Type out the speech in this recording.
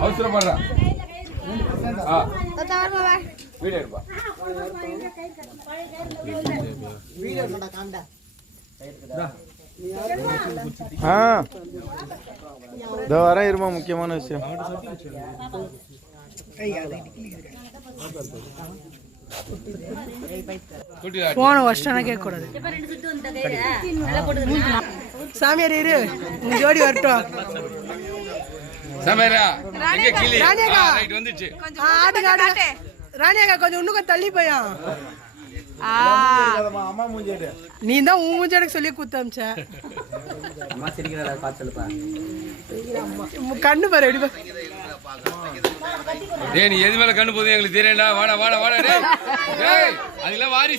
அவசரப்படுற வர இருமா முக்கியமான விஷயம் போன வருஷம் கேட்க கூடாது சாமியார் இரு உங்க ஜோடி வரட்டும் ராணியாக்கா கொஞ்சம் இன்னும் தள்ளி போயா நீ தான் உன் மூஞ்சாடுக்கு சொல்லி குத்தமிச்ச கண்ணு பாரு எப்படி நீ எது மேல கண்ணு போதும் எங்களுக்கு தெரியல வாடா வாடா வாடா அதுல வாரி